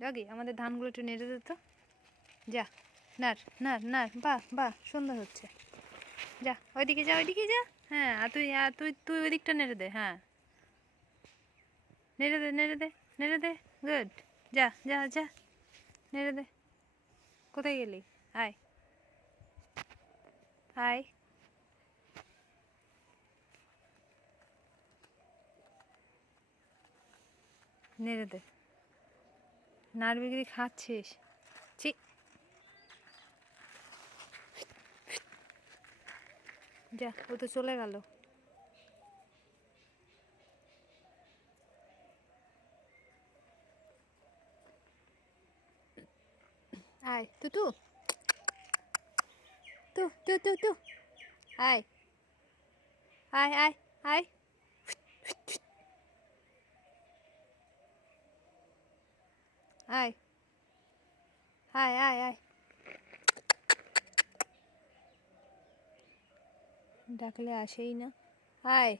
Doggy আমাদের ধানগুলো একটু নেড়ে দে তো। যা, নাড় নাড় নাড়, বাহ বাহ, সুন্দর হচ্ছে। যা ওইদিকে যা, ওইদিকে যা। হ্যাঁ, আর তুই তুই ওই দিকটা নেড়ে দে। হ্যাঁ, নেড়ে দে নেড়ে দে নেড়ে দে, গুড। যা যা যা, নেড়ে দে। কোথায় গেলি? আয় আয়, নেড়ে দে। নাড় বিক্রি খাচ্ছিস? ছি, যা, ও তো চলে গেল। আয় তুতু, তু তু তু তু, আয় আয় আয় আয়, আয় আয় আয় আয়, ডাকলে আসেই না। আয়।